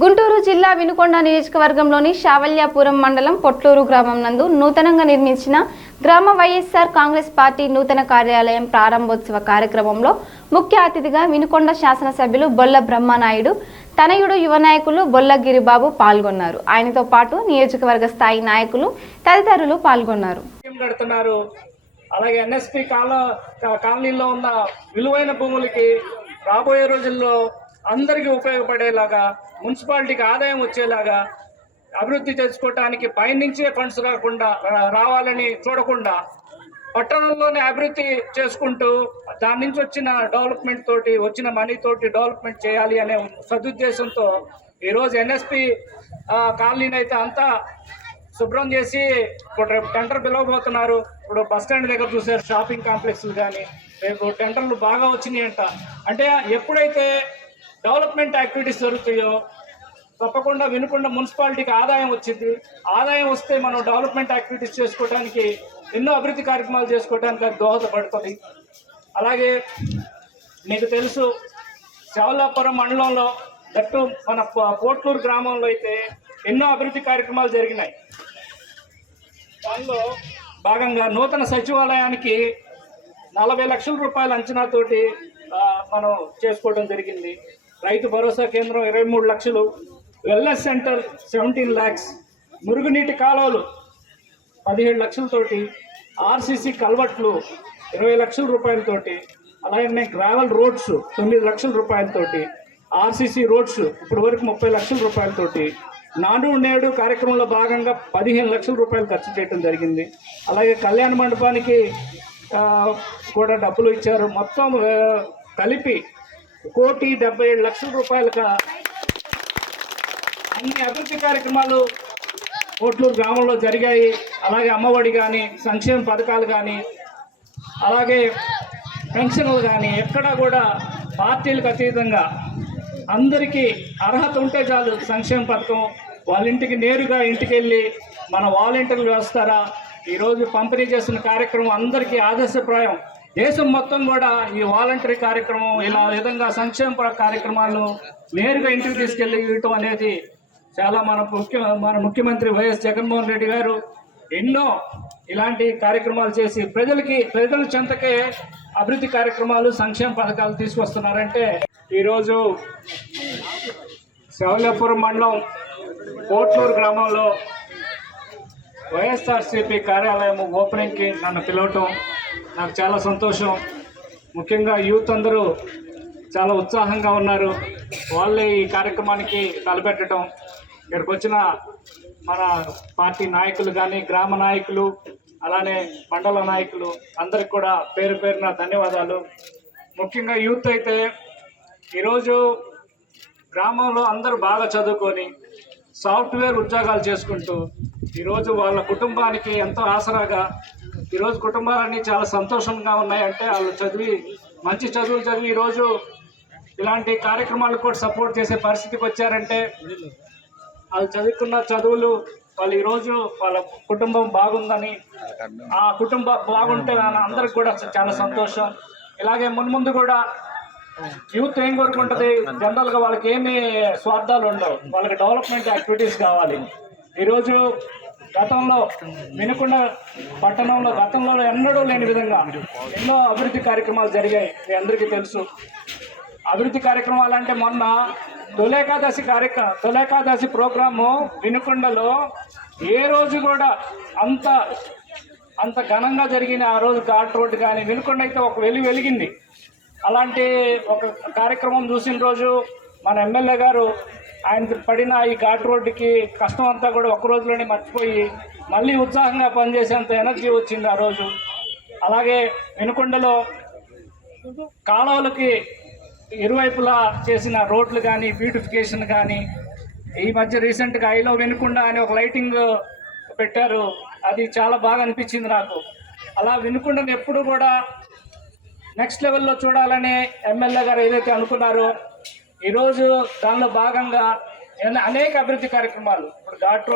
గుంటూరు జిల్లా వినుకొండ నియోజకవర్గంలోని శావల్యాపురం మండలం పొట్లూరు గ్రామం నందు నూతనంగా నిర్మించిన గ్రామ వైఎస్ఆర్ కాంగ్రెస్ పార్టీ నూతన కార్యాలయం ప్రారంభోత్సవ కార్యక్రమంలో ముఖ్య అతిథిగా వినుకొండ శాసనసభ్యులు బొల్ల బ్రహ్మనాయుడు తనయుడు యువ నాయకులు బొల్ల గిరిబాబు పాల్గొన్నారు. ఆయనతో పాటు నియోజకవర్గ స్థాయి నాయకులు తదితరులు పాల్గొన్నారు. అలాగే ఎన్ఎస్పి కాలనీలో ఉన్న విలువైన భూములకి రాబోయే రోజుల్లో అందరికీ ఉపయోగపడేలాగా మున్సిపాలిటీకి ఆదాయం వచ్చేలాగా అభివృద్ధి చేసుకోవటానికి పైనుంచే ఫండ్స్ రావాలని చూడకుండా పట్టణంలోనే అభివృద్ధి చేసుకుంటూ దాని నుంచి వచ్చిన డెవలప్మెంట్ తోటి వచ్చిన మనీ తోటి డెవలప్మెంట్ చేయాలి అనే సదుద్దేశంతో ఈరోజు ఎన్ఎస్పి కాలనీని అయితే అంతా శుభ్రం చేసి ఇప్పుడు టెండర్ పిలవబోతున్నారు. ఇప్పుడు బస్ స్టాండ్ దగ్గర చూసారు, షాపింగ్ కాంప్లెక్స్లు కానీ రేపు టెండర్లు బాగా వచ్చినాయి అంటే ఎప్పుడైతే డెవలప్మెంట్ యాక్టివిటీస్ జరుగుతాయో తప్పకుండా వినుకొండ మున్సిపాలిటీకి ఆదాయం వచ్చింది. ఆదాయం వస్తే మనం డెవలప్మెంట్ యాక్టివిటీస్ చేసుకోవడానికి ఎన్నో అభివృద్ధి కార్యక్రమాలు చేసుకోవడానికి అది దోహదపడుతుంది. అలాగే మీకు తెలుసు శావల్యాపురం మండలంలో దట్టు మన పోట్లూరు గ్రామంలో అయితే ఎన్నో అభివృద్ధి కార్యక్రమాలు జరిగినాయి. దానిలో భాగంగా నూతన సచివాలయానికి 40 లక్షల రూపాయల అంచనాతోటి మనం చేసుకోవడం జరిగింది. రైతు భరోసా కేంద్రం 23 లక్షలు, వెల్నెస్ సెంటర్ 17 lakhs, మురుగునీటి కాలువలు 17 లక్షలతోటి, ఆర్సీసీ కల్వర్ట్లు 20 లక్షల రూపాయలతోటి, అలాగే గ్రావెల్ రోడ్స్ 9 లక్షల రూపాయలతోటి, ఆర్సీసీ రోడ్స్ ఇప్పటి వరకు 30 లక్షల రూపాయలతోటి, నాడు నేడు కార్యక్రమంలో భాగంగా 15 లక్షల రూపాయలు ఖర్చు చేయడం జరిగింది. అలాగే కళ్యాణ మండపానికి కూడా డబ్బులు ఇచ్చారు. మొత్తం కలిపి 1,77,00,000 రూపాయలుగా అన్ని అభివృద్ధి కార్యక్రమాలు పోట్లూరు గ్రామంలో జరిగాయి. అలాగే అమ్మఒడి కానీ, సంక్షేమ పథకాలు కానీ, అలాగే పెన్షన్లు కానీ ఎక్కడా కూడా పార్టీలకు అతీతంగా అందరికీ అర్హత ఉంటే చాలు సంక్షేమ పథకం వాళ్ళ ఇంటికి నేరుగా ఇంటికి వెళ్ళి మన వాలంటీర్లు వేస్తారా ఈరోజు పంపిణీ చేస్తున్న కార్యక్రమం అందరికీ ఆదర్శప్రాయం. దేశం మొత్తం కూడా ఈ వాలంటరీ కార్యక్రమం ఇలా విధంగా సంక్షేమ కార్యక్రమాలను నేరుగా ఇంటికి తీసుకెళ్ళి ఇవ్వటం అనేది చాలా మన ముఖ్యమంత్రి వైఎస్ జగన్మోహన్ రెడ్డి గారు ఎన్నో ఇలాంటి కార్యక్రమాలు చేసి ప్రజల చెంతకే అభివృద్ధి కార్యక్రమాలు సంక్షేమ పథకాలు తీసుకొస్తున్నారంటే ఈరోజు శావల్యాపురం మండలం పోట్లూరు గ్రామంలో వైఎస్ఆర్సీపీ కార్యాలయం ఓపెనింగ్కి నన్ను పిలవటం నాకు చాలా సంతోషం. ముఖ్యంగా యూత్ అందరూ చాలా ఉత్సాహంగా ఉన్నారు. వాళ్ళే ఈ కార్యక్రమానికి తలపెట్టడం, ఇక్కడికి వచ్చిన మన పార్టీ నాయకులు కానీ, గ్రామ నాయకులు, అలానే మండల నాయకులు అందరికి కూడా పేరు పేరున ధన్యవాదాలు. ముఖ్యంగా యూత్ అయితే ఈరోజు గ్రామంలో అందరూ బాగా చదువుకొని సాఫ్ట్వేర్ ఉద్యోగాలు చేసుకుంటూ ఈరోజు వాళ్ళ కుటుంబానికి ఎంతో ఆసరాగా ఈరోజు కుటుంబాలన్నీ చాలా సంతోషంగా ఉన్నాయంటే వాళ్ళు మంచి చదువులు చదివి ఈరోజు ఇలాంటి కార్యక్రమాలకు కూడా సపోర్ట్ చేసే పరిస్థితికి వచ్చారంటే వాళ్ళు చదువుకున్న చదువులు వాళ్ళు ఈరోజు వాళ్ళ కుటుంబం బాగుందని, ఆ కుటుంబం బాగుంటే అందరికి కూడా చాలా సంతోషం. ఇలాగే మున్ముందు కూడా యూత్ ఏం కోరుకుంటుంది, జనరల్గా వాళ్ళకి ఏమీ స్వార్థాలు ఉండవు, వాళ్ళకి డెవలప్మెంట్ యాక్టివిటీస్ కావాలి. ఈరోజు గతంలో వినుకొండ పట్టణంలో గతంలో ఎన్నడూ లేని విధంగా ఎన్నో అభివృద్ధి కార్యక్రమాలు జరిగాయి. మీ అందరికీ తెలుసు. అభివృద్ధి కార్యక్రమాలు అంటే మొన్న తొలేకాదశి ప్రోగ్రాము వినుకొండలో ఏ రోజు కూడా అంత ఘనంగా జరిగిన ఆ రోజు ఘాట్ రోడ్డు కానీ వినుకొండ అయితే ఒక వెలిగింది. అలాంటి ఒక కార్యక్రమం చూసిన రోజు మన ఎమ్మెల్యే గారు ఆయన పడిన ఈ ఘాట్ రోడ్డుకి కష్టం అంతా కూడా ఒక రోజులోనే మర్చిపోయి మళ్ళీ ఉత్సాహంగా పనిచేసేంత ఎనర్జీ వచ్చింది ఆ రోజు. అలాగే వినుకొండలో కాలువలకి ఇరువైపులా చేసిన రోడ్లు కానీ, బ్యూటిఫికేషన్ కానీ, ఈ మధ్య రీసెంట్గా ఐలో వినుకొండ అని ఒక లైటింగ్ పెట్టారు. అది చాలా బాగా అనిపించింది నాకు. అలా వినుకొండని ఎప్పుడు కూడా నెక్స్ట్ లెవెల్లో చూడాలని ఎమ్మెల్యే గారు ఏదైతే అనుకున్నారో ఈరోజు దానిలో భాగంగా అనేక అభివృద్ధి కార్యక్రమాలు ఇప్పుడు ఘాట్